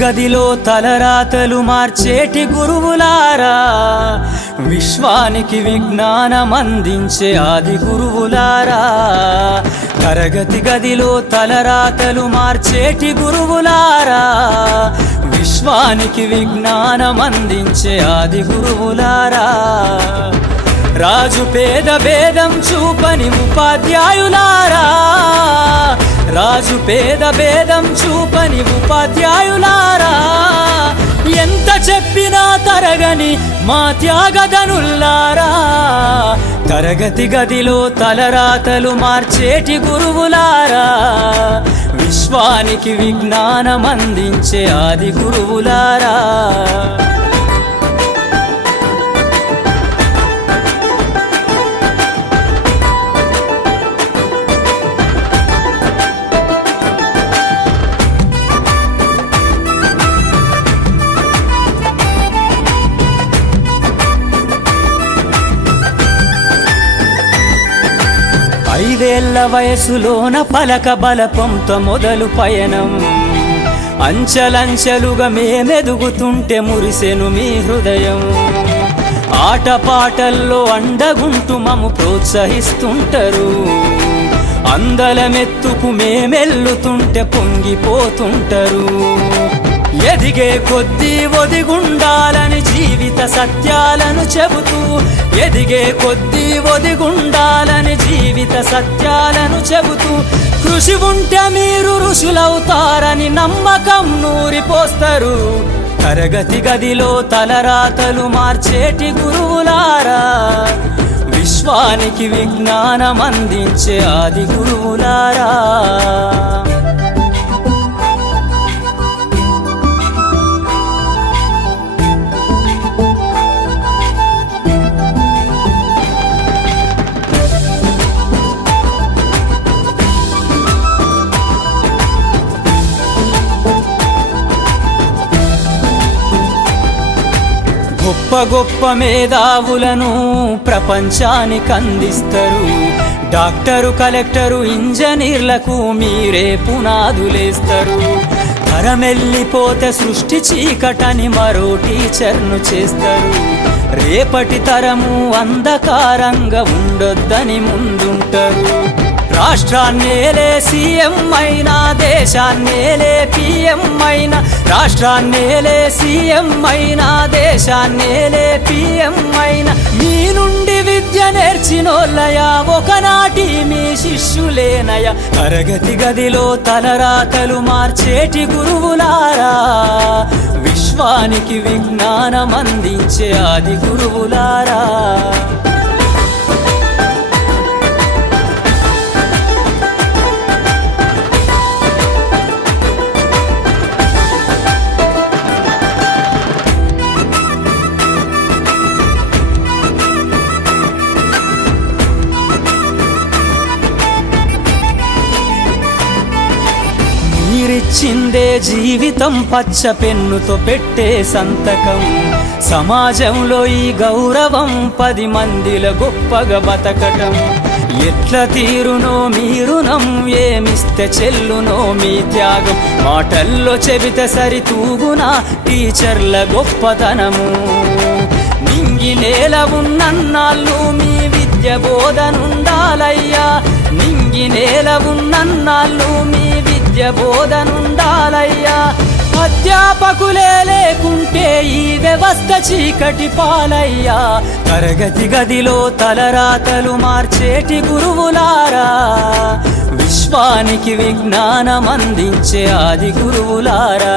గదిలో తలరాతలు మార్చేటి గురువులారా, విశ్వానికి విజ్ఞానం అందించే ఆది గురువులారా. తరగతి గదిలో తలరాతలు మార్చేటి గురువులారా, విశ్వానికి విజ్ఞానం అందించే ఆది గురువులారా. రాజు పేద భేదం చూపని ఉపాధ్యాయులారా, రాజు పేద భేదం చూపని ఉపాధ్యాయులారా. ఎంత చెప్పినా తరగని మా త్యాగధనుల్లారా, తరగతి గదిలో తలరాతలు మార్చేటి గురువులారా, విశ్వానికి విజ్ఞానం అందించే ఆది గురువులారా. ఐదేళ్ల వయసులోన పలక బలపంతో మొదలు పయనం, అంచెలంచెలుగా మేమెదుగుతుంటే మురిసెను మీ హృదయం. ఆటపాటల్లో అండగుంటూ మము ప్రోత్సహిస్తుంటారు, అందలమెత్తుకు మేమెల్లుతుంటే పొంగిపోతుంటారు. ఎదిగే కొద్దీ ఒదిగుండాలని జీవిత సత్యాలను చెబుతూ, ఎదిగే కొద్దీ ఒదిగుండాలని జీవిత సత్యాలను చెబుతూ, కృషి ఉంటే మీరు ఋషులవుతారని నమ్మకం నూరిపోస్తారు. తరగతి గదిలో తలరాతలు మార్చేటి గురువులారా, విశ్వానికి విజ్ఞానం అందించే ఆది గురువులారా. గొప్ప గొప్ప మేధావులను ప్రపంచానికి అందిస్తారు. డాక్టరు, కలెక్టరు, ఇంజనీర్లకు మీరే పునాదులేస్తారు. తరమెల్లిపోతే సృష్టి చీకటని మరో టీచర్ను చేస్తారు. రేపటి తరము అంధకారంగా ఉండొద్దని ముందుంటారు. రాష్ట్రాన్నేలే సీఎం అయినా, దేశాన్నేలే పిఎం అయినా, రాష్ట్రాన్నేలే సీఎం అయినా, దేశాన్నేలే పిఎం అయినా, మీ నుండి విద్య నేర్చినోళ్ళయా, ఒకనాటి మీ శిష్యులేనయా. తరగతి గదిలో తలరాతలు మార్చేటి గురువులారా, విశ్వానికి విజ్ఞానం అందించే ఆది గురువులారా. మీరిచ్చిందే జీవితం పచ్చ పెన్నుతో పెట్టే సంతకం. సమాజంలో ఈ గౌరవం 10 మందిల గొప్పగా బతకటం. ఎట్ల తీరునో మీ రుణం, ఏమిస్తే చెల్లునో మీ త్యాగం. మాటల్లో చెబితే సరితూగునా టీచర్ల గొప్పతనము. నింగి నేల ఉన్నన్నాళ్ళు మీ విద్య బోధనుండాలయ్యా, నింగి నేల ఉన్నన్నాళ్ళు మీ విద్య బోధనుండాలయ్యా. అధ్యాపకులే లేకుంటే ఈ వ్యవస్థ చీకటి పాలయ్యా. తరగతి గదిలో తలరాతలు మార్చేటి గురువులారా, విశ్వానికి విజ్ఞానం అందించే ఆది గురువులారా.